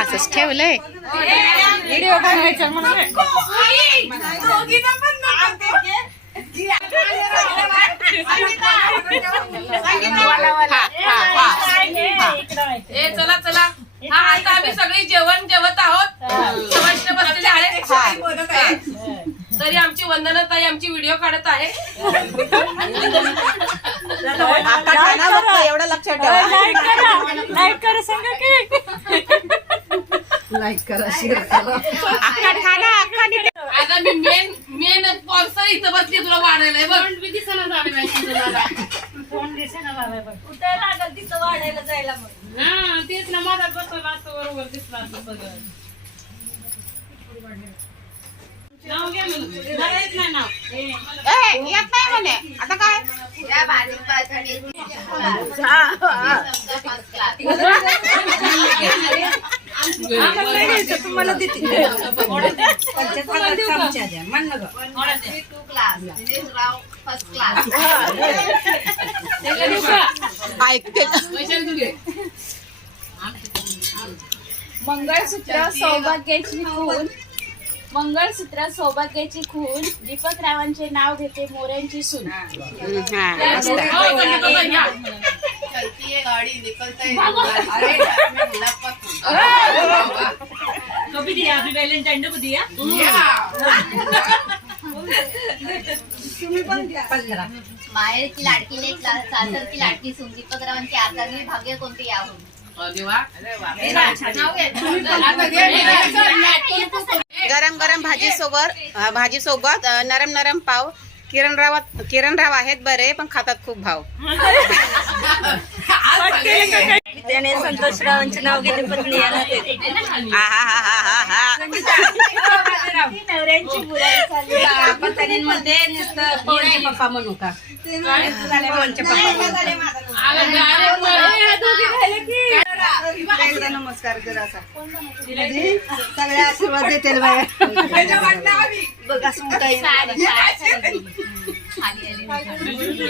असंच ठेवलंय व्हिडिओ बनवायचा म्हणून. चला चला, हा आता आम्ही सगळी जेवण जेवत आहोत, वैष्णव बसलेले आहेत. तरी आमची वंदना ताई आमची व्हिडिओ काढत आहे. एवढं लक्षात ठेवा. लाईक करा सांगा की लाईक करा, शेअर करा. आता मी मेन स्पॉन्सर इथं बसली, तुला वाढायला बघ. कोण दिसेना झालाय बघ. कुठे लागल तिथं वाढायला जायला मग. हा तेच ना, माझा बसवला असं बरोबर दिसला असं सगळं. नाव घ्या म्हणून. येत नाही नाव. येत नाही म्हणे. आता काय तुम्हाला देते ऐकते. मंगळसूत्र सौभाग्याची खून, मंगळसूत्र सौभाग्याची खून, दीपकरावांचे नाव घेते मोऱ्यांची सून. कभी दिया अभी वैलेंटाइन डे को दिया. माहेर की लाडकी लेक, सासर की लाडकी सून, दीपकरावांची आकारणी भाग्य कोणते याहून. गरम गरम भाजी सोबत नरम नरम पाव. किरणराव आहेत बरे, पण खातात खूप भाव. त्याने संतोषरावांचे नाव घेते पत्नी नवऱ्यांची बुराई चालली. मध्ये पप्पा म्हणू का नमस्कार करा. सगळे आशीर्वाद देतील बाया.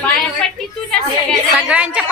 पायापट्टी तू सगळ्यांच्या